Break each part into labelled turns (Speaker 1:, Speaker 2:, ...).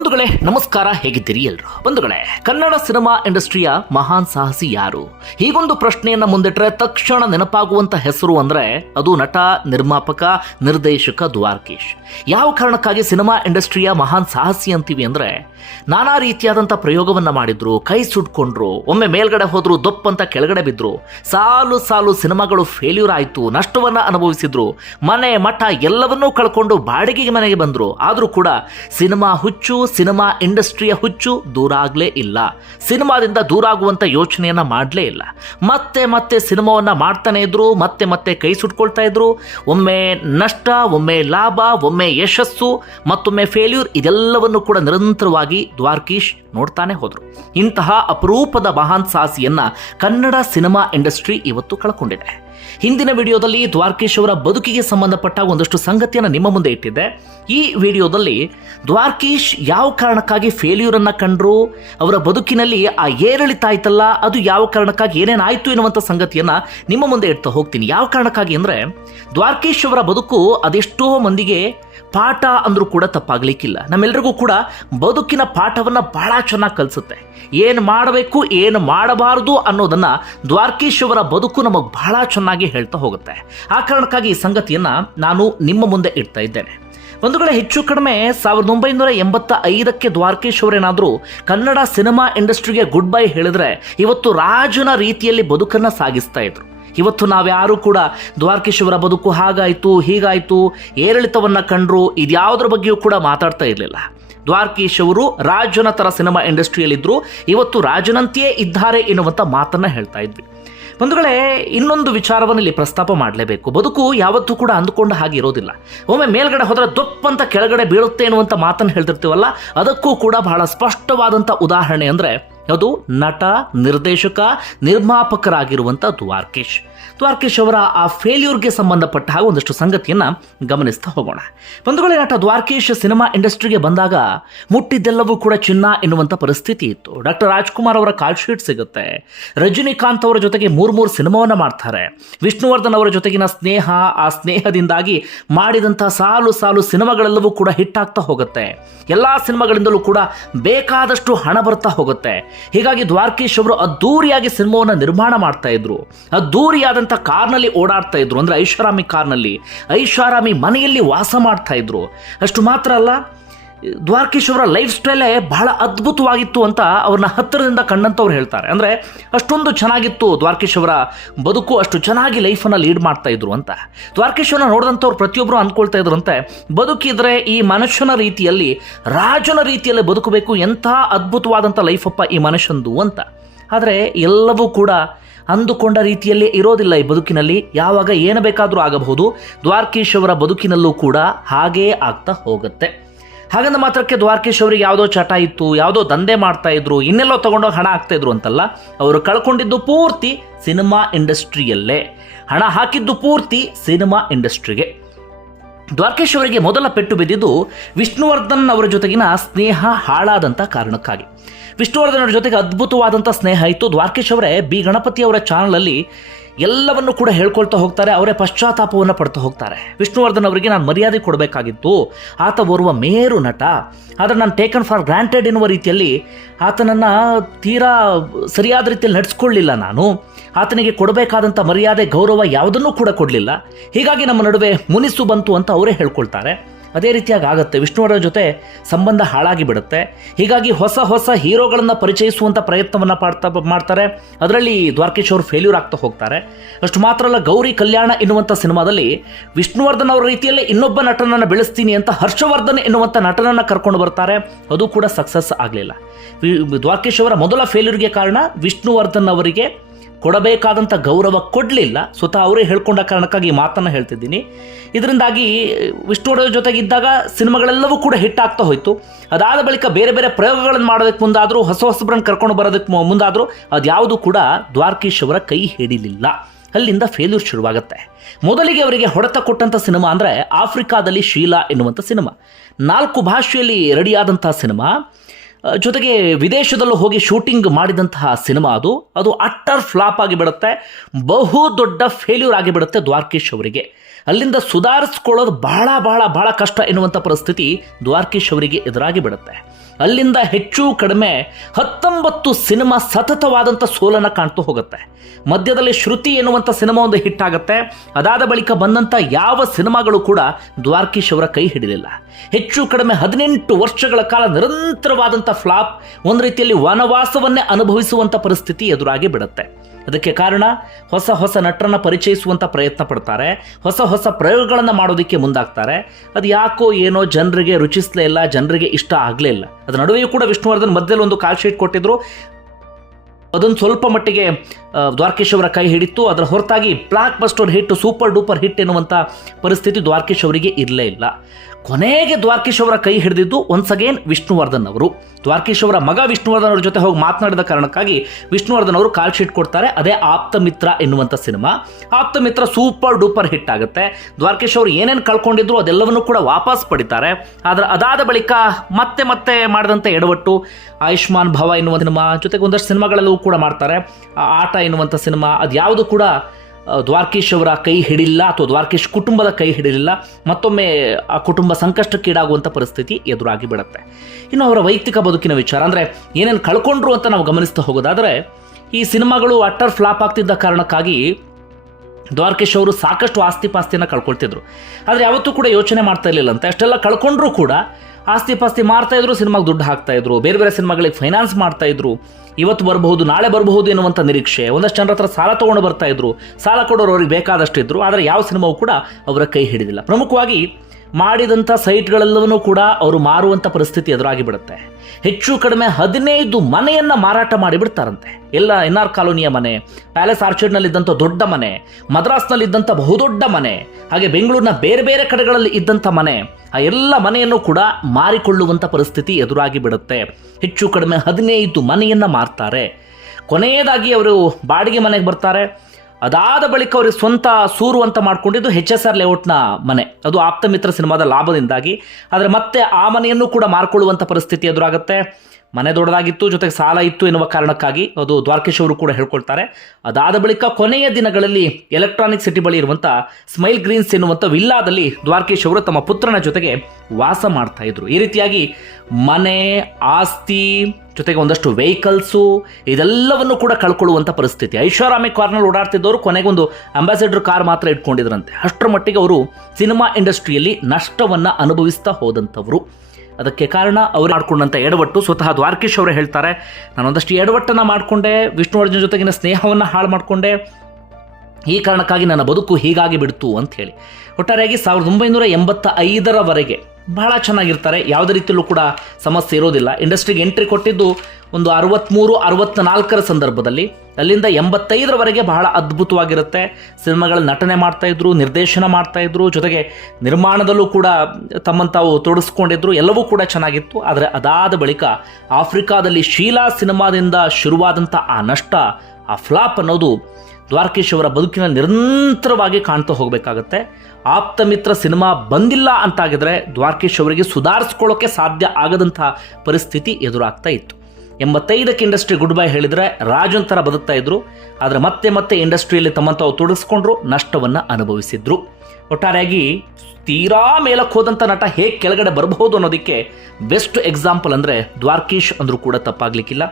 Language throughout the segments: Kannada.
Speaker 1: ಬಂಧುಗಳೇ, ನಮಸ್ಕಾರ, ಹೇಗಿದ್ದೀರಿ ಎಲ್ರು? ಬಂಧುಗಳೇ, ಕನ್ನಡ ಸಿನಿಮಾ ಇಂಡಸ್ಟ್ರಿಯ ಮಹಾನ್ ಸಾಹಸಿ ಯಾರು? ಹೀಗೊಂದು ಪ್ರಶ್ನೆಯನ್ನ ಮುಂದಿಟ್ರೆ ತಕ್ಷಣ ನೆನಪಾಗುವಂತ ಹೆಸರು ಅಂದ್ರೆ ಅದು ನಟ, ನಿರ್ಮಾಪಕ, ನಿರ್ದೇಶಕ ದ್ವಾರಕೇಶ್. ಯಾವ ಕಾರಣಕ್ಕಾಗಿ ಸಿನಿಮಾ ಇಂಡಸ್ಟ್ರಿಯ ಮಹಾನ್ ಸಾಹಸಿ ಅಂತೀವಿ ಅಂದ್ರೆ, ನಾನಾ ರೀತಿಯಾದಂಥ ಪ್ರಯೋಗವನ್ನ ಮಾಡಿದ್ರು, ಕೈ ಸುಟ್ಕೊಂಡ್ರು, ಒಮ್ಮೆ ಮೇಲ್ಗಡೆ ಹೋದ್ರು, ದೊಪ್ಪಂತ ಕೆಳಗಡೆ ಬಿದ್ರು, ಸಾಲು ಸಾಲು ಸಿನಿಮಾಗಳು ಫೇಲ್ಯೂರ್ ಆಯಿತು, ನಷ್ಟವನ್ನ ಅನುಭವಿಸಿದ್ರು, ಮನೆ, ಮಠ ಎಲ್ಲವನ್ನೂ ಕಳ್ಕೊಂಡು ಬಾಡಿಗೆಗೆ ಮನೆಗೆ ಬಂದ್ರು, ಆದರೂ ಕೂಡ ಸಿನಿಮಾ ಹುಚ್ಚು ಸಿನಿಮಾ ಇಂಡಸ್ಟ್ರಿಯ ಹುಚ್ಚು ದೂರ ಆಗಲೇ ಇಲ್ಲ. ಸಿನಿಮಾದಿಂದ ದೂರ ಆಗುವಂತ ಯೋಚನೆಯನ್ನು ಮಾಡಲೇ ಇಲ್ಲ. ಮತ್ತೆ ಮತ್ತೆ ಸಿನಿಮಾವನ್ನು ಮಾಡ್ತಾನೆ ಇದ್ರು, ಮತ್ತೆ ಮತ್ತೆ ಕೈ ಸುಟ್ಕೊಳ್ತಾ ಇದ್ರು. ಒಮ್ಮೆ ನಷ್ಟ, ಒಮ್ಮೆ ಲಾಭ, ಒಮ್ಮೆ ಯಶಸ್ಸು, ಮತ್ತೊಮ್ಮೆ ಫೇಲ್ಯೂರ್ ಇದೆಲ್ಲವನ್ನು ಕೂಡ ನಿರಂತರವಾಗಿ ದ್ವಾರಕೀಶ್ ನೋಡ್ತಾನೆ ಹೋದರು. ಇಂತಹ ಅಪರೂಪದ ಮಹಾನ್ ಸಾಹಸಿಯನ್ನು ಕನ್ನಡ ಸಿನಿಮಾ ಇಂಡಸ್ಟ್ರಿ ಇವತ್ತು ಕಳ್ಕೊಂಡಿದೆ. ಹಿಂದಿನ ವಿಡಿಯೋದಲ್ಲಿ ದ್ವಾರ್ಕೇಶ್ ಅವರ ಬದುಕಿಗೆ ಸಂಬಂಧಪಟ್ಟ ಒಂದಷ್ಟು ಸಂಗತಿಯನ್ನು ನಿಮ್ಮ ಮುಂದೆ ಇಟ್ಟಿದ್ದೆ. ಈ ವಿಡಿಯೋದಲ್ಲಿ ದ್ವಾರ್ಕೇಶ್ ಯಾವ ಕಾರಣಕ್ಕಾಗಿ ಫೇಲ್ಯೂರ್ ಅನ್ನ ಕಂಡ್ರು, ಅವರ ಬದುಕಿನಲ್ಲಿ ಆ ಏರಿಳಿತ ಆಯ್ತಲ್ಲ, ಅದು ಯಾವ ಕಾರಣಕ್ಕಾಗಿ ಏನೇನಾಯ್ತು ಎನ್ನುವಂಥ ಸಂಗತಿಯನ್ನ ನಿಮ್ಮ ಮುಂದೆ ಇಡ್ತಾ ಹೋಗ್ತೀನಿ. ಯಾವ ಕಾರಣಕ್ಕಾಗಿ ಅಂದ್ರೆ, ದ್ವಾರ್ಕೇಶ್ ಅವರ ಬದುಕು ಅದೆಷ್ಟೋ ಮಂದಿಗೆ ಪಾಠ ಅಂದ್ರೂ ಕೂಡ ತಪ್ಪಾಗ್ಲಿಕ್ಕಿಲ್ಲ. ನಮ್ಮೆಲ್ರಿಗೂ ಕೂಡ ಬದುಕಿನ ಪಾಠವನ್ನ ಬಹಳ ಚೆನ್ನಾಗಿ ಕಲಿಸುತ್ತೆ. ಏನು ಮಾಡಬೇಕು, ಏನು ಮಾಡಬಾರದು ಅನ್ನೋದನ್ನ ದ್ವಾರಕೀಶವರ ಬದುಕು ನಮಗೆ ಬಹಳ ಚೆನ್ನಾಗಿ ಹೇಳ್ತಾ ಹೋಗುತ್ತೆ. ಆ ಕಾರಣಕ್ಕಾಗಿ ಈ ಸಂಗತಿಯನ್ನ ನಾನು ನಿಮ್ಮ ಮುಂದೆ ಇಡ್ತಾ ಇದ್ದೇನೆ. ಒಂದು ಕಡೆ ಹೆಚ್ಚು ಕಡಿಮೆ ಸಾವಿರದ ಒಂಬೈನೂರ ಎಂಬತ್ತ ಐದಕ್ಕೆ ದ್ವಾರಕೇಶ್ ಕನ್ನಡ ಸಿನಿಮಾ ಇಂಡಸ್ಟ್ರಿಗೆ ಗುಡ್ ಬೈ ಹೇಳಿದ್ರೆ ಇವತ್ತು ರಾಜನ ರೀತಿಯಲ್ಲಿ ಬದುಕನ್ನು ಸಾಗಿಸ್ತಾ ಇದ್ರು. ಇವತ್ತು ನಾವ್ಯಾರೂ ಕೂಡ ದ್ವಾರಕೇಶ್ವರ ಬದುಕು ಹಾಗಾಯಿತು, ಹೀಗಾಯಿತು, ಏರಿಳಿತವನ್ನು ಕಂಡ್ರು, ಇದ್ಯಾವುದ್ರ ಬಗ್ಗೆಯೂ ಕೂಡ ಮಾತಾಡ್ತಾ ಇರಲಿಲ್ಲ. ದ್ವಾರಕೀಶ್ ಅವರು ರಾಜನ ಥರ ಸಿನಿಮಾ ಇಂಡಸ್ಟ್ರಿಯಲ್ಲಿದ್ದರು ಇವತ್ತು ರಾಜನಂತೆಯೇ ಇದ್ದಾರೆ ಎನ್ನುವಂಥ ಮಾತನ್ನ ಹೇಳ್ತಾ ಇದ್ವಿ. ಬಂಧುಗಳೇ, ಇನ್ನೊಂದು ವಿಚಾರವನ್ನು ಇಲ್ಲಿ ಪ್ರಸ್ತಾಪ ಮಾಡಲೇಬೇಕು. ಬದುಕು ಯಾವತ್ತೂ ಕೂಡ ಅಂದುಕೊಂಡ ಹಾಗೆ ಇರೋದಿಲ್ಲ. ಒಮ್ಮೆ ಮೇಲ್ಗಡೆ ಹೋದರೆ ದೊಪ್ಪಂತ ಕೆಳಗಡೆ ಬೀಳುತ್ತೆ ಎನ್ನುವಂಥ ಮಾತನ್ನು ಹೇಳ್ತಿರ್ತೀವಲ್ಲ, ಅದಕ್ಕೂ ಕೂಡ ಬಹಳ ಸ್ಪಷ್ಟವಾದಂಥ ಉದಾಹರಣೆ ಅಂದರೆ ಅದು ನಟ, ನಿರ್ದೇಶಕ ನಿರ್ಮಾಪಕರಾಗಿರುವಂಥ ದ್ವಾರ್ಕೇಶ್. ದ್ವಾರ್ಕೇಶ್ ಅವರ ಆ ಫೇಲ್ಯೂರ್ಗೆ ಸಂಬಂಧಪಟ್ಟ ಹಾಗೆ ಒಂದಷ್ಟು ಸಂಗತಿಯನ್ನ ಗಮನಿಸ್ತಾ ಹೋಗೋಣ. ಬಂಧುಗಳೇ, ನಟ ದ್ವಾರ್ಕೇಶ್ ಸಿನಿಮಾ ಇಂಡಸ್ಟ್ರಿಗೆ ಬಂದಾಗ ಮುಟ್ಟಿದ್ದೆಲ್ಲವೂ ಕೂಡ ಚಿನ್ನ ಎನ್ನುವಂಥ ಪರಿಸ್ಥಿತಿ ಇತ್ತು. ಡಾಕ್ಟರ್ ರಾಜ್ಕುಮಾರ್ ಅವರ ಕಾಲ್ ಶೀಟ್ ಸಿಗುತ್ತೆ. ರಜನಿಕಾಂತ್ ಅವರ ಜೊತೆಗೆ ಮೂರು ಮೂರು ಸಿನಿಮಾವನ್ನ ಮಾಡ್ತಾರೆ. ವಿಷ್ಣುವರ್ಧನ್ ಅವರ ಜೊತೆಗಿನ ಸ್ನೇಹ, ಆ ಸ್ನೇಹದಿಂದಾಗಿ ಮಾಡಿದಂಥ ಸಾಲು ಸಾಲು ಸಿನಿಮಾಗಳೆಲ್ಲವೂ ಕೂಡ ಹಿಟ್ ಆಗ್ತಾ ಹೋಗುತ್ತೆ. ಎಲ್ಲಾ ಸಿನಿಮಾಗಳಿಂದಲೂ ಕೂಡ ಬೇಕಾದಷ್ಟು ಹಣ ಬರ್ತಾ ಹೋಗುತ್ತೆ. ಹೀಗಾಗಿ ದ್ವಾರಕೀಶ್ ಅವರು ಅದ್ದೂರಿಯಾಗಿ ಸಿನಿಮಾವನ್ನು ನಿರ್ಮಾಣ ಮಾಡ್ತಾ ಇದ್ರು. ಅದ್ದೂರಿಯಾದಂಥ ಕಾರ್ನಲ್ಲಿ ಓಡಾಡ್ತಾ ಇದ್ರು. ಅಂದರೆ ಐಷಾರಾಮಿ ಕಾರ್ನಲ್ಲಿ ಐಷಾರಾಮಿ ಮನೆಯಲ್ಲಿ ವಾಸ ಮಾಡ್ತಾ ಇದ್ರು. ಅಷ್ಟು ಮಾತ್ರ ಅಲ್ಲ ದ್ವಾರಕೀಶ್ ಅವರ ಲೈಫ್ ಸ್ಟೈಲೇ ಬಹಳ ಅದ್ಭುತವಾಗಿತ್ತು ಅಂತ ಅವ್ರನ್ನ ಹತ್ತಿರದಿಂದ ಕಂಡಂಥವ್ರು ಹೇಳ್ತಾರೆ. ಅಂದರೆ ಅಷ್ಟೊಂದು ಚೆನ್ನಾಗಿತ್ತು ದ್ವಾರಕೀಶ್ ಅವರ ಬದುಕು, ಅಷ್ಟು ಚೆನ್ನಾಗಿ ಲೈಫನ್ನು ಲೀಡ್ ಮಾಡ್ತಾ ಇದ್ರು ಅಂತ. ದ್ವಾರಕೀಶ್ ಅವರನ್ನ ನೋಡಿದಂಥವ್ರು ಪ್ರತಿಯೊಬ್ಬರು ಅಂದ್ಕೊಳ್ತಾ ಇದ್ರಂತೆ ಬದುಕಿದ್ರೆ ಈ ಮನುಷ್ಯನ ರೀತಿಯಲ್ಲಿ, ರಾಜನ ರೀತಿಯಲ್ಲಿ ಬದುಕಬೇಕು, ಎಂಥ ಅದ್ಭುತವಾದಂಥ ಲೈಫಪ್ಪ ಈ ಮನುಷ್ಯಂದು ಅಂತ. ಆದರೆ ಎಲ್ಲವೂ ಕೂಡ ಅಂದುಕೊಂಡ ರೀತಿಯಲ್ಲಿ ಇರೋದಿಲ್ಲ ಈ ಬದುಕಿನಲ್ಲಿ, ಯಾವಾಗ ಏನು ಬೇಕಾದರೂ ಆಗಬಹುದು, ದ್ವಾರಕೀಶ್ ಅವರ ಬದುಕಿನಲ್ಲೂ ಕೂಡ ಹಾಗೇ ಆಗ್ತಾ ಹೋಗುತ್ತೆ. ಹಾಗಂದ ಮಾತ್ರಕ್ಕೆ ದ್ವಾರಕೇಶ್ ಅವರಿಗೆ ಯಾವುದೋ ಚಟ ಇತ್ತು, ಯಾವುದೋ ದಂಧೆ ಮಾಡ್ತಾ ಇದ್ರು, ಇನ್ನೆಲ್ಲೋ ತಗೊಂಡೋಗಿ ಹಣ ಆಗ್ತಾ ಇದ್ರು ಅಂತಲ್ಲ, ಅವರು ಕಳ್ಕೊಂಡಿದ್ದು ಪೂರ್ತಿ ಸಿನಿಮಾ ಇಂಡಸ್ಟ್ರಿಯಲ್ಲೇ. ಹಣ ಹಾಕಿದ್ದು ಪೂರ್ತಿ ಸಿನಿಮಾ ಇಂಡಸ್ಟ್ರಿಗೆ. ದ್ವಾರಕೇಶ್ ಅವರಿಗೆ ಮೊದಲ ಪೆಟ್ಟು ಬಿದ್ದಿದ್ದು ವಿಷ್ಣುವರ್ಧನ್ ಅವರ ಜೊತೆಗಿನ ಸ್ನೇಹ ಹಾಳಾದಂಥ ಕಾರಣಕ್ಕಾಗಿ. ವಿಷ್ಣುವರ್ಧನ್ ಅವರ ಜೊತೆಗೆ ಅದ್ಭುತವಾದಂಥ ಸ್ನೇಹ ಇತ್ತು. ದ್ವಾರಕೇಶ್ ಅವರೇ ಬಿ ಗಣಪತಿ ಅವರ ಚಾನಲಲ್ಲಿ ಎಲ್ಲವನ್ನು ಕೂಡ ಹೇಳ್ಕೊಳ್ತಾ ಹೋಗ್ತಾರೆ, ಅವರೇ ಪಶ್ಚಾತ್ತಾಪವನ್ನು ಪಡ್ತಾ ಹೋಗ್ತಾರೆ. ವಿಷ್ಣುವರ್ಧನ್ ಅವರಿಗೆ ನಾನು ಮರ್ಯಾದೆ ಕೊಡಬೇಕಾಗಿತ್ತು. ಆತ ಓರ್ವ ಮೇರು ನಟ. ಆದರೆ ನಾನು ಟೇಕನ್ ಫಾರ್ ಗ್ರಾಂಟೆಡ್ ಎನ್ನುವ ರೀತಿಯಲ್ಲಿ ಆತನನ್ನು ತೀರಾ ಸರಿಯಾದ ರೀತಿಯಲ್ಲಿ ನಡೆಸ್ಕೊಳ್ಳಿಲ್ಲ ನಾನು. ಆತನಿಗೆ ಕೊಡಬೇಕಾದಂಥ ಮರ್ಯಾದೆ, ಗೌರವ ಯಾವುದನ್ನೂ ಕೂಡ ಕೊಡಲಿಲ್ಲ. ಹೀಗಾಗಿ ನಮ್ಮ ನಡುವೆ ಮುನಿಸು ಬಂತು ಅಂತ ಅವರೇ ಹೇಳ್ಕೊಳ್ತಾರೆ. ಅದೇ ರೀತಿಯಾಗಿ ಆಗುತ್ತೆ. ವಿಷ್ಣುವರ್ಧನ್ ಜೊತೆ ಸಂಬಂಧ ಹಾಳಾಗಿ ಬಿಡುತ್ತೆ. ಹೀಗಾಗಿ ಹೊಸ ಹೊಸ ಹೀರೋಗಳನ್ನು ಪರಿಚಯಿಸುವಂಥ ಪ್ರಯತ್ನವನ್ನು ಮಾಡ್ತಾ ಮಾಡ್ತಾರೆ. ಅದರಲ್ಲಿ ದ್ವಾರಕೇಶ್ ಅವರು ಫೇಲ್ಯೂರ್ ಆಗ್ತಾ ಹೋಗ್ತಾರೆ. ಅಷ್ಟು ಮಾತ್ರ ಅಲ್ಲ, ಗೌರಿ ಕಲ್ಯಾಣ ಎನ್ನುವಂಥ ಸಿನಿಮಾದಲ್ಲಿ ವಿಷ್ಣುವರ್ಧನ್ ಅವರ ರೀತಿಯಲ್ಲಿ ಇನ್ನೊಬ್ಬ ನಟನನ್ನು ಬೆಳೆಸ್ತೀನಿ ಅಂತ ಹರ್ಷವರ್ಧನ್ ಎನ್ನುವಂಥ ನಟನನ್ನು ಕರ್ಕೊಂಡು ಬರ್ತಾರೆ. ಅದು ಕೂಡ ಸಕ್ಸಸ್ ಆಗಲಿಲ್ಲ. ದ್ವಾರಕೇಶ್ ಅವರ ಮೊದಲ ಫೇಲ್ಯೂರ್ಗೆ ಕಾರಣ ವಿಷ್ಣುವರ್ಧನ್ ಅವರಿಗೆ ಕೊಡಬೇಕಾದಂಥ ಗೌರವ ಕೊಡಲಿಲ್ಲ. ಸ್ವತಃ ಅವರೇ ಹೇಳ್ಕೊಂಡ ಕಾರಣಕ್ಕಾಗಿ ಈ ಮಾತನ್ನು ಹೇಳ್ತಿದ್ದೀನಿ. ಇದರಿಂದಾಗಿ ವಿಷ್ಣುವರ ಜೊತೆಗಿದ್ದಾಗ ಸಿನಿಮಾಗಳೆಲ್ಲವೂ ಕೂಡ ಹಿಟ್ ಆಗ್ತಾ ಹೋಯಿತು. ಅದಾದ ಬಳಿಕ ಬೇರೆ ಬೇರೆ ಪ್ರಯೋಗಗಳನ್ನು ಮಾಡೋದಕ್ಕೆ ಮುಂದಾದರೂ, ಹೊಸ ಹೊಸಬ್ರನ್ನ ಕರ್ಕೊಂಡು ಬರೋದಕ್ಕೆ ಮುಂದಾದರೂ ಅದ್ಯಾವುದು ಕೂಡ ದ್ವಾರಕೀಶ್ ಅವರ ಕೈ ಹಿಡಿಲಿಲ್ಲ. ಅಲ್ಲಿಂದ ಫೇಲ್ಯೂರ್ ಶುರುವಾಗುತ್ತೆ. ಮೊದಲಿಗೆ ಅವರಿಗೆ ಹೊಡೆತ ಕೊಟ್ಟಂಥ ಸಿನಿಮಾ ಅಂದರೆ ಆಫ್ರಿಕಾದಲ್ಲಿ ಶೀಲಾ ಎನ್ನುವಂಥ ಸಿನಿಮಾ. ನಾಲ್ಕು ಭಾಷೆಯಲ್ಲಿ ರೆಡಿಯಾದಂಥ ಸಿನಿಮಾ. ಜೊತೆಗೆ ವಿದೇಶದಲ್ಲೂ ಹೋಗಿ ಶೂಟಿಂಗ್ ಮಾಡಿದಂತಹ ಸಿನಿಮಾ ಅದು. ಅದು ಅಟ್ಟರ್ ಫ್ಲಾಪ್ ಆಗಿಬಿಡುತ್ತೆ ಬಹು ದೊಡ್ಡ ಫೇಲ್ಯೂರ್ ಆಗಿಬಿಡುತ್ತೆ ದ್ವಾರ್ಕೀಶ್ ಅವರಿಗೆ. ಅಲ್ಲಿಂದ ಸುಧಾರಿಸ್ಕೊಳ್ಳೋದು ಬಹಳ ಬಹಳ ಬಹಳ ಕಷ್ಟ ಎನ್ನುವಂಥ ಪರಿಸ್ಥಿತಿ ದ್ವಾರ್ಕೀಶ್ ಅವರಿಗೆ ಎದುರಾಗಿ ಬಿಡುತ್ತೆ. ಅಲ್ಲಿಂದ ಹೆಚ್ಚು ಕಡಿಮೆ ಹತ್ತೊಂಬತ್ತು ಸಿನಿಮಾ ಸತತವಾದಂಥ ಸೋಲನ್ನು ಕಾಣ್ತಾ ಹೋಗುತ್ತೆ. ಮಧ್ಯದಲ್ಲಿ ಶ್ರುತಿ ಎನ್ನುವಂಥ ಸಿನಿಮಾ ಒಂದು ಹಿಟ್ ಆಗುತ್ತೆ. ಅದಾದ ಬಳಿಕ ಬಂದಂಥ ಯಾವ ಸಿನಿಮಾಗಳು ಕೂಡ ದ್ವಾರಕೀಶ್ ಅವರ ಕೈ ಹಿಡಿದಿಲ್ಲ. ಹೆಚ್ಚು ಕಡಿಮೆ ಹದಿನೆಂಟು ವರ್ಷಗಳ ಕಾಲ ನಿರಂತರವಾದಂಥ ಫ್ಲಾಪ್ ಒಂದು ರೀತಿಯಲ್ಲಿ ವನವಾಸವನ್ನೇ ಅನುಭವಿಸುವಂಥ ಪರಿಸ್ಥಿತಿ ಎದುರಾಗಿ ಬಿಡುತ್ತೆ. ಅದಕ್ಕೆ ಕಾರಣ ಹೊಸ ಹೊಸ ನಟರನ್ನು ಪರಿಚಯಿಸುವಂಥ ಪ್ರಯತ್ನ ಪಡ್ತಾರೆ. ಹೊಸ ಹೊಸ ಪ್ರಯೋಗಗಳನ್ನು ಮಾಡೋದಕ್ಕೆ ಮುಂದಾಗ್ತಾರೆ. ಅದು ಯಾಕೋ ಏನೋ ಜನರಿಗೆ ರುಚಿಸಲೇ ಇಲ್ಲ, ಜನರಿಗೆ ಇಷ್ಟ ಆಗಲೇ ಇಲ್ಲ. ಅದರ ನಡುವೆಯೂ ಕೂಡ ವಿಷ್ಣುವರ್ಧನ್ ಮಧ್ಯದಲ್ಲಿ ಒಂದು ಕಾಲ್ ಶೀಟ್ ಕೊಟ್ಟಿದ್ರು. ಅದೊಂದು ಸ್ವಲ್ಪ ಮಟ್ಟಿಗೆ ದ್ವಾರಕೇಶ್ ಅವರ ಕೈ ಹಿಡಿತು ಅದರ ಹೊರತಾಗಿ blockbuster hit super duper hit ಎನ್ನುವಂಥ ಪರಿಸ್ಥಿತಿ ದ್ವಾರಕೇಶ್ ಅವರಿಗೆ ಇರಲೇ ಇಲ್ಲ. ಕೊನೆಗೆ ದ್ವಾರಕೀಶ್ ಅವರ ಕೈ ಹಿಡಿದಿದ್ದು ಒನ್ಸ್ ಅಗೇನ್ ವಿಷ್ಣುವರ್ಧನ್ ಅವರು. ದ್ವಾರಕೀಶ್ ಅವರ ಮಗ ವಿಷ್ಣುವರ್ಧನ್ ಅವರ ಜೊತೆ ಹೋಗಿ ಮಾತನಾಡಿದ ಕಾರಣಕ್ಕಾಗಿ ವಿಷ್ಣುವರ್ಧನ್ ಅವರು ಕಾಲ್ ಶೀಟ್ ಕೊಡ್ತಾರೆ. ಅದೇ ಆಪ್ತ ಮಿತ್ರ ಎನ್ನುವಂಥ ಸಿನಿಮಾ. ಆಪ್ತ ಮಿತ್ರ ಸೂಪರ್ ಡೂಪರ್ ಹಿಟ್ ಆಗುತ್ತೆ. ದ್ವಾರಕೇಶ್ ಅವರು ಏನೇನು ಕಳ್ಕೊಂಡಿದ್ರು ಅದೆಲ್ಲವನ್ನು ಕೂಡ ವಾಪಸ್ ಪಡಿತಾರೆ. ಆದರೆ ಅದಾದ ಬಳಿಕ ಮತ್ತೆ ಮತ್ತೆ ಮಾಡಿದಂಥ ಎಡವಟ್ಟು. ಆಯುಷ್ಮಾನ್ ಭವ ಎನ್ನುವ ಸಿನಿಮಾ ಜೊತೆಗೆ ಒಂದಷ್ಟು ಸಿನಿಮಾಗಳೆಲ್ಲವೂ ಕೂಡ ಮಾಡ್ತಾರೆ. ಆಟ ಎನ್ನುವಂಥ ಸಿನಿಮಾ ಅದು ಯಾವುದು ಕೂಡ ದ್ವಾರ್ಕೇಶ್ ದ್ವಾರಕೀಶ್ ಅವರ ಕೈ ಹಿಡಿಲಿಲ್ಲ ಅಥವಾ ದ್ವಾರಕೀಶ್ ಕುಟುಂಬದ ಕೈ ಹಿಡಿಲಿಲ್ಲ. ಮತ್ತೊಮ್ಮೆ ಆ ಕುಟುಂಬ ಸಂಕಷ್ಟಕ್ಕೀಡಾಗುವಂಥ ಪರಿಸ್ಥಿತಿ ಎದುರಾಗಿ ಬಿಡುತ್ತೆ. ಇನ್ನು ಅವರ ವೈಯಕ್ತಿಕ ಬದುಕಿನ ವಿಚಾರ, ಅಂದರೆ ಏನೇನು ಕಳ್ಕೊಂಡ್ರು ಅಂತ ನಾವು ಗಮನಿಸ್ತಾ ಹೋಗೋದಾದರೆ, ಈ ಸಿನಿಮಾಗಳು ಅಟ್ಟರ್ ಫ್ಲಾಪ್ ಆಗ್ತಿದ್ದ ಕಾರಣಕ್ಕಾಗಿ ದ್ವಾರಕೀಶ್ ಅವರು ಸಾಕಷ್ಟು ಆಸ್ತಿ ಪಾಸ್ತಿಯನ್ನು ಕಳ್ಕೊಳ್ತಿದ್ರು. ಆದರೆ ಯಾವತ್ತೂ ಕೂಡ ಯೋಚನೆ ಮಾಡ್ತಾ ಇರಲಿಲ್ಲ ಅಂತ. ಅಷ್ಟೆಲ್ಲ ಕಳ್ಕೊಂಡ್ರೂ ಕೂಡ ಆಸ್ತಿ ಪಾಸ್ತಿ ಮಾರ್ತಾ ಇದ್ರು, ಸಿನಿಮಾಗೆ ದುಡ್ಡು ಹಾಕ್ತಾ ಇದ್ರು, ಬೇರೆ ಬೇರೆ ಸಿನಿಮಾಗಳಿಗೆ ಫೈನಾನ್ಸ್ ಮಾಡ್ತಾ ಇದ್ರು, ಇವತ್ತು ಬರಬಹುದು, ನಾಳೆ ಬರಬಹುದು ಎನ್ನುವಂಥ ನಿರೀಕ್ಷೆ, ಒಂದಷ್ಟು ಜನರ ಹತ್ರ ಸಾಲ ತೊಗೊಂಡು ಬರ್ತಾ ಇದ್ರು, ಸಾಲ ಕೊಡೋರು ಅವ್ರಿಗೆ ಬೇಕಾದಷ್ಟು ಇದ್ರು, ಆದರೆ ಯಾವ ಸಿನಿಮಾವು ಕೂಡ ಅವರ ಕೈ ಹಿಡಿದಿಲ್ಲ. ಪ್ರಮುಖವಾಗಿ ಮಾಡಿದಂಥ ಸೈಟ್ಗಳೆಲ್ಲವನ್ನೂ ಕೂಡ ಅವರು ಮಾರುವಂಥ ಪರಿಸ್ಥಿತಿ ಎದುರಾಗಿ ಬಿಡುತ್ತೆ ಹೆಚ್ಚು ಕಡಿಮೆ ಹದಿನೈದು ಮನೆಯನ್ನು ಮಾರಾಟ ಮಾಡಿಬಿಡ್ತಾರಂತೆ. ಎಲ್ಲ ಎನ್ ಆರ್ ಕಾಲೋನಿಯ ಮನೆ, ಪ್ಯಾಲೇಸ್ ಆರ್ಚರ್ಡ್ನಲ್ಲಿದ್ದಂಥ ದೊಡ್ಡ ಮನೆ, ಮದ್ರಾಸ್ನಲ್ಲಿದ್ದಂಥ ಬಹುದೊಡ್ಡ ಮನೆ, ಹಾಗೆ ಬೆಂಗಳೂರಿನ ಬೇರೆ ಬೇರೆ ಕಡೆಗಳಲ್ಲಿ ಇದ್ದಂಥ ಮನೆ, ಆ ಎಲ್ಲ ಮನೆಯನ್ನು ಕೂಡ ಮಾರಿಕೊಳ್ಳುವಂಥ ಪರಿಸ್ಥಿತಿ ಎದುರಾಗಿ ಬಿಡುತ್ತೆ ಹೆಚ್ಚು ಕಡಿಮೆ ಹದಿನೈದು ಮನೆಯನ್ನು ಮಾರ್ತಾರೆ. ಕೊನೆಯದಾಗಿ ಅವರು ಬಾಡಿಗೆ ಮನೆಗೆ ಬರ್ತಾರೆ. ಅದಾದ ಬಳಿಕ ಅವರಿಗೆ ಸ್ವಂತ ಸೂರು ಅಂತ ಮಾಡಿಕೊಂಡಿದ್ದು ಹೆಚ್ ಎಸ್ ಆರ್ ಲೇಔಟ್ನ ಮನೆ. ಅದು ಆಪ್ತ ಮಿತ್ರ ಸಿನಿಮಾದ ಲಾಭದಿಂದಾಗಿ. ಆದರೆ ಮತ್ತೆ ಆ ಮನೆಯನ್ನು ಕೂಡ ಮಾರ್ಕೊಳ್ಳುವಂಥ ಪರಿಸ್ಥಿತಿ ಎದುರಾಗುತ್ತೆ. ಮನೆ ದೊಡ್ಡದಾಗಿತ್ತು, ಜೊತೆಗೆ ಸಾಲ ಇತ್ತು ಎನ್ನುವ ಕಾರಣಕ್ಕಾಗಿ ಅದು ದ್ವಾರಕೇಶ್ ಅವರು ಕೂಡ ಹೇಳ್ಕೊಳ್ತಾರೆ. ಅದಾದ ಬಳಿಕ ಕೊನೆಯ ದಿನಗಳಲ್ಲಿ ಎಲೆಕ್ಟ್ರಾನಿಕ್ ಸಿಟಿ ಬಳಿ ಇರುವಂಥ ಸ್ಮೈಲ್ ಗ್ರೀನ್ಸ್ ಎನ್ನುವಂಥ ವಿಲ್ಲಾದಲ್ಲಿ ದ್ವಾರಕೇಶ್ ಅವರು ತಮ್ಮ ಪುತ್ರನ ಜೊತೆಗೆ ವಾಸ ಮಾಡ್ತಾ ಇದ್ರು. ಈ ರೀತಿಯಾಗಿ ಮನೆ, ಆಸ್ತಿ ಜೊತೆಗೆ ಒಂದಷ್ಟು ವೆಹಿಕಲ್ಸು ಇದೆಲ್ಲವನ್ನು ಕೂಡ ಕಳ್ಕೊಳ್ಳುವಂಥ ಪರಿಸ್ಥಿತಿ. ಐಷಾರಾಮಿ ಕಾರ್ನಲ್ಲಿ ಓಡಾಡ್ತಿದ್ದವರು ಕೊನೆಗೊಂದು ಅಂಬಾಸಿಡರ್ ಕಾರ್ ಮಾತ್ರ ಇಟ್ಕೊಂಡಿದ್ರಂತೆ. ಅಷ್ಟರ ಮಟ್ಟಿಗೆ ಅವರು ಸಿನಿಮಾ ಇಂಡಸ್ಟ್ರಿಯಲ್ಲಿ ನಷ್ಟವನ್ನು ಅನುಭವಿಸ್ತಾ ಹೋದಂಥವ್ರು. ಅದಕ್ಕೆ ಕಾರಣ ಅವರು ಮಾಡ್ಕೊಂಡಂಥ ಎಡವಟ್ಟು. ಸ್ವತಃ ದ್ವಾರಕೇಶ್ ಅವರೇ ಹೇಳ್ತಾರೆ, ನಾನು ಒಂದಷ್ಟು ಎಡವಟ್ಟನ್ನು ಮಾಡಿಕೊಂಡೆ ವಿಷ್ಣುವರ್ಧನ್ ಜೊತೆಗಿನ ಸ್ನೇಹವನ್ನು ಹಾಳು ಮಾಡಿಕೊಂಡೆ. ಈ ಕಾರಣಕ್ಕಾಗಿ ನನ್ನ ಬದುಕು ಹೀಗಾಗಿ ಬಿಡ್ತು ಅಂತ ಹೇಳಿ. ಒಟ್ಟಾರೆಯಾಗಿ ಸಾವಿರದ ಒಂಬೈನೂರ ಎಂಬತ್ತ ಐದರವರೆಗೆ ಬಹಳ ಚೆನ್ನಾಗಿರ್ತಾರೆ. ಯಾವುದೇ ರೀತಿಯಲ್ಲೂ ಕೂಡ ಸಮಸ್ಯೆ ಇರೋದಿಲ್ಲ. ಇಂಡಸ್ಟ್ರಿಗೆ ಎಂಟ್ರಿ ಕೊಟ್ಟಿದ್ದು ಒಂದು ಅರವತ್ತ್ಮೂರು ಅರವತ್ತ್ನಾಲ್ಕರ ಸಂದರ್ಭದಲ್ಲಿ. ಅಲ್ಲಿಂದ ಎಂಬತ್ತೈದರವರೆಗೆ ಬಹಳ ಅದ್ಭುತವಾಗಿರುತ್ತೆ. ಸಿನಿಮಾಗಳ ನಟನೆ ಮಾಡ್ತಾಯಿದ್ರು ನಿರ್ದೇಶನ ಮಾಡ್ತಾಯಿದ್ರು ಜೊತೆಗೆ ನಿರ್ಮಾಣದಲ್ಲೂ ಕೂಡ ತಮ್ಮನ್ನು ತಾವು ತೊಡಸ್ಕೊಂಡಿದ್ರು ಎಲ್ಲವೂ ಕೂಡ ಚೆನ್ನಾಗಿತ್ತು. ಆದರೆ ಅದಾದ ಬಳಿಕ ಆಫ್ರಿಕಾದಲ್ಲಿ ಶೀಲಾ ಸಿನಿಮಾದಿಂದ ಶುರುವಾದಂಥ ಆ ನಷ್ಟ, ಆ ಫ್ಲಾಪ್ ಅನ್ನೋದು ದ್ವಾರಕೀಶ್ ಅವರ ಬದುಕಿನ ನಿರಂತರವಾಗಿ ಕಾಣ್ತಾ ಹೋಗಬೇಕಾಗತ್ತೆ. ಆಪ್ತ ಮಿತ್ರ ಸಿನಿಮಾ ಬಂದಿಲ್ಲ ಅಂತಾಗಿದ್ರೆ ದ್ವಾರಕೀಶ್ ಅವರಿಗೆ ಸುಧಾರಿಸ್ಕೊಳ್ಳೋಕೆ ಸಾಧ್ಯ ಆಗದಂತಹ ಪರಿಸ್ಥಿತಿ ಎದುರಾಗ್ತಾ ಇತ್ತು. ಎಂಬತ್ತೈದಕ್ಕೆ ಇಂಡಸ್ಟ್ರಿ ಗುಡ್ ಬೈ ಹೇಳಿದರೆ ರಾಜನ್ ಥರ ಬದುಕ್ತಾ ಇದ್ರು. ಆದರೆ ಮತ್ತೆ ಮತ್ತೆ ಇಂಡಸ್ಟ್ರಿಯಲ್ಲಿ ತಮ್ಮನ್ನು ತಾವು ತೊಡಗಿಸ್ಕೊಂಡ್ರು, ನಷ್ಟವನ್ನು ಅನುಭವಿಸಿದ್ರು. ಒಟ್ಟಾರೆಯಾಗಿ ತೀರಾ ಮೇಲಕ್ಕೆ ಹೋದಂಥ ನಟ ಹೇಗೆ ಕೆಳಗಡೆ ಬರಬಹುದು ಅನ್ನೋದಕ್ಕೆ ಬೆಸ್ಟ್ ಎಕ್ಸಾಂಪಲ್ ಅಂದರೆ ದ್ವಾರಕೀಶ್ ಅಂದರೂ ಕೂಡ ತಪ್ಪಾಗಲಿಕ್ಕಿಲ್ಲ.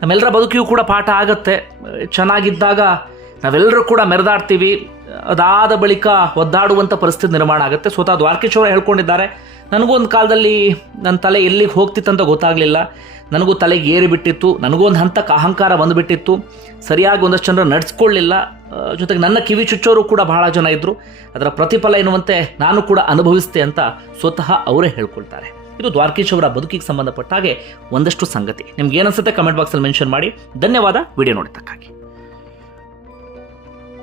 Speaker 1: ನಮ್ಮೆಲ್ಲರ ಬದುಕಿಯೂ ಕೂಡ ಪಾಠ ಆಗತ್ತೆ. ಚೆನ್ನಾಗಿದ್ದಾಗ ನಾವೆಲ್ಲರೂ ಕೂಡ ಮೆರೆದಾಡ್ತೀವಿ. ಅದಾದ ಬಳಿಕ ಒದ್ದಾಡುವಂಥ ಪರಿಸ್ಥಿತಿ ನಿರ್ಮಾಣ ಆಗುತ್ತೆ. ಸ್ವತಃ ದ್ವಾರಕೇಶ್ವರ ಹೇಳ್ಕೊಂಡಿದ್ದಾರೆ. ನನಗೂ ಒಂದು ಕಾಲದಲ್ಲಿ ನನ್ನ ತಲೆ ಎಲ್ಲಿಗೆ ಹೋಗ್ತಿತ್ತಂತ ಗೊತ್ತಾಗಲಿಲ್ಲ. ನನಗೂ ತಲೆಗೆ ಏರಿ ಬಿಟ್ಟಿತ್ತು. ನನಗೂ ಒಂದು ಹಂತಕ್ಕೆ ಅಹಂಕಾರ ಬಂದುಬಿಟ್ಟಿತ್ತು. ಸರಿಯಾಗಿ ಒಂದಷ್ಟು ಜನರು ನಡೆಸ್ಕೊಳ್ಳಿಲ್ಲ ಜೊತೆಗೆ ನನ್ನ ಕಿವಿ ಚುಚ್ಚೋರು ಕೂಡ ಬಹಳ ಜನ ಇದ್ದರು ಅದರ ಪ್ರತಿಫಲ ಎನ್ನುವಂತೆ ನಾನು ಕೂಡ ಅನುಭವಿಸ್ತೆ ಅಂತ ಸ್ವತಃ ಅವರೇ ಹೇಳ್ಕೊಳ್ತಾರೆ. ಇದು ದ್ವಾರಕೀಶ್ ಅವರ ಬದುಕಿಗೆ ಸಂಬಂಧಪಟ್ಟ ಹಾಗೆ ಒಂದಷ್ಟು ಸಂಗತಿ. ನಿಮ್ಗೆ ಏನನ್ಸುತ್ತೆ ಕಮೆಂಟ್ ಬಾಕ್ಸಲ್ಲಿ ಮೆನ್ಷನ್ ಮಾಡಿ. ಧನ್ಯವಾದ. ವಿಡಿಯೋ ನೋಡಿದ್ದಕ್ಕಾಗಿ.